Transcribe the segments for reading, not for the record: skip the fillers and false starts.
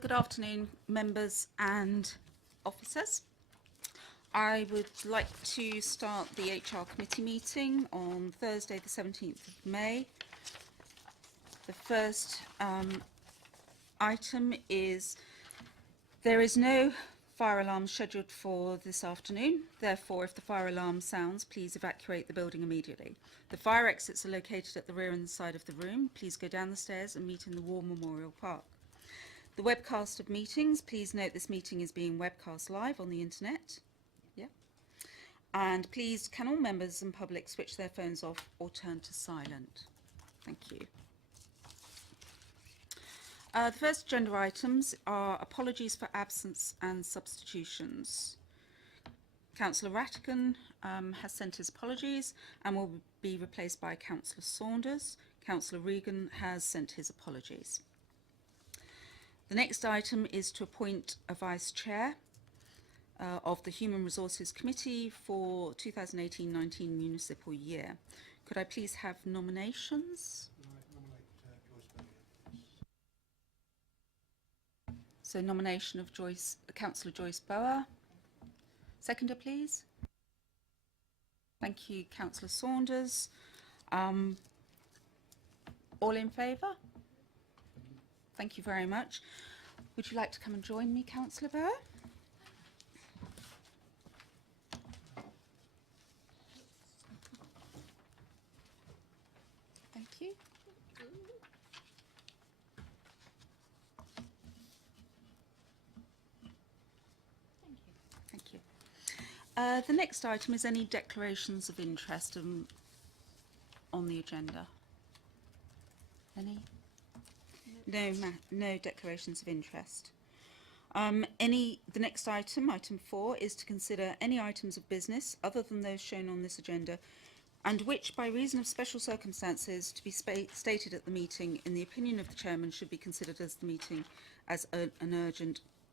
Good afternoon, members and officers. I would like to start the HR committee meeting on Thursday the 17th of May. The first item is there is no fire alarm scheduled for this afternoon. Therefore, if the fire alarm sounds, please evacuate the building immediately. The fire exits are located at the rear and side of the room. Please go down the stairs and meet in the War Memorial Park. The webcast of meetings, please note this meeting is being webcast live on the internet. Yeah. And please, can all members and public switch their phones off or turn to silent? Thank you. The first agenda items are apologies for absence and substitutions. Councillor Rattigan has sent his apologies and will be replaced by Councillor Saunders. Councillor Regan has sent his apologies. The next item is to appoint a Vice Chair of the Human Resources Committee for 2018-19 municipal year. Could I please have nominations? So nomination of Councillor Joyce Bower. Seconder, please. Thank you, Councillor Saunders. All in favour? Thank you very much. Would you like to come and join me, Councillor Bower? Thank you. Thank you. The next item is any declarations of interest on the agenda. Any? No declarations of interest. The next item, item 4, is to consider any items of business other than those shown on this agenda and which, by reason of special circumstances to be stated at the meeting, in the opinion of the chairman, should be considered as the meeting as a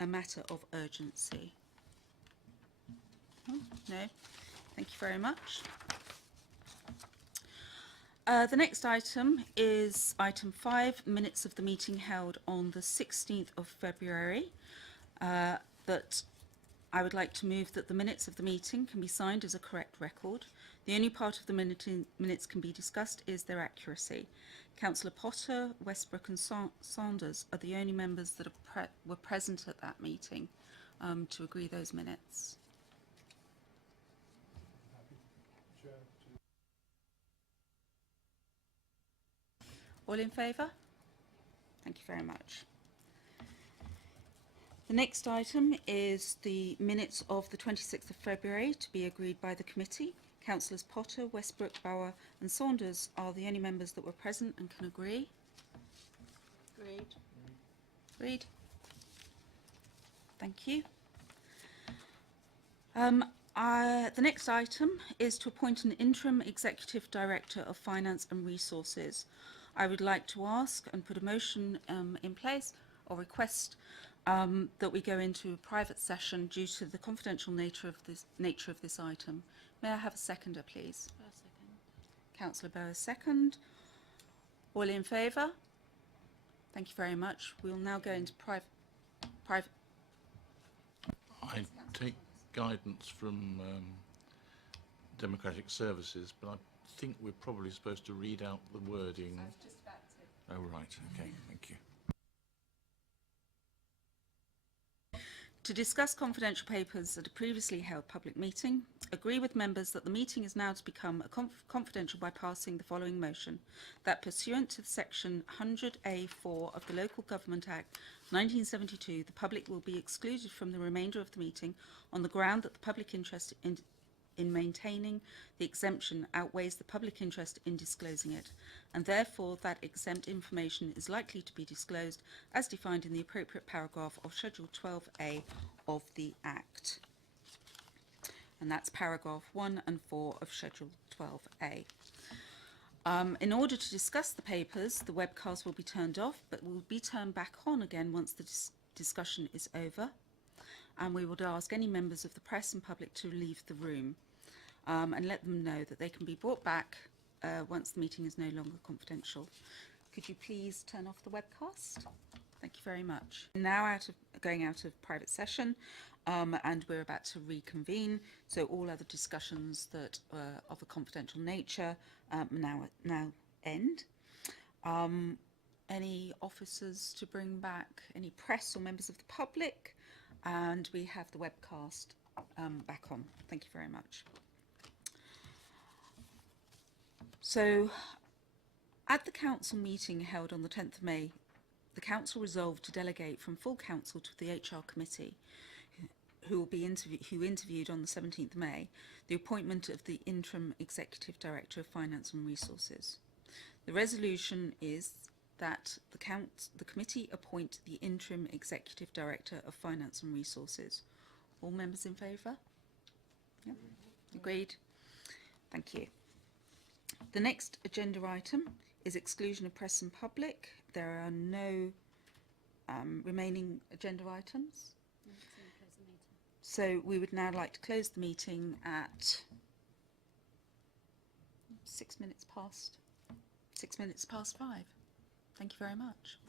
matter of urgency. No? Thank you very much. The next item is item 5, minutes of the meeting held on the 16th of February. But I would like to move that the minutes of the meeting can be signed as a correct record. The only part of the minutes can be discussed is their accuracy. Councillor Potter, Westbrook and Saunders are the only members that were present at that meeting to agree those minutes. All in favour? Thank you very much. The next item is the minutes of the 26th of February to be agreed by the committee. Councillors Potter, Westbrook, Bauer and Saunders are the only members that were present and can agree. Agreed. Agreed. Thank you. The next item is to appoint an interim executive director of finance and resources. I would like to ask and put a motion in place or request that we go into a private session due to the confidential nature of this item. May I have a seconder, please? Second. Councillor Bower, second. All in favour? Thank you very much. We will now go into private. I take guidance from Democratic Services, but I think we're probably supposed to read out the wording. I was just about to. Oh, right. Okay. Thank you. To discuss confidential papers at a previously held public meeting, agree with members that the meeting is now to become confidential by passing the following motion: that pursuant to Section 100A(4) of the Local Government Act 1972, the public will be excluded from the remainder of the meeting on the ground that the public interest in maintaining the exemption outweighs the public interest in disclosing it, and therefore that exempt information is likely to be disclosed as defined in the appropriate paragraph of Schedule 12A of the Act. And that's paragraph 1 and 4 of Schedule 12A. In order to discuss the papers, the webcast will be turned off, but will be turned back on again once the discussion is over. And we would ask any members of the press and public to leave the room and let them know that they can be brought back once the meeting is no longer confidential. Could you please turn off the webcast? Thank you very much. Now going out of private session, and we're about to reconvene. So all other discussions that are of a confidential nature now end. Any officers to bring back? Any press or members of the public? And we have the webcast back on. Thank you very much. So, at the council meeting held on the 10th of May, the council resolved to delegate from full council to the HR committee, who interviewed on the 17th of May, the appointment of the interim executive director of finance and resources. The resolution is that the committee appoint the interim executive director of finance and resources. All members in favour? Yeah. Agreed. Thank you. The next agenda item is exclusion of press and public. There are no remaining agenda items. So we would now like to close the meeting at 6 minutes past 5. Thank you very much.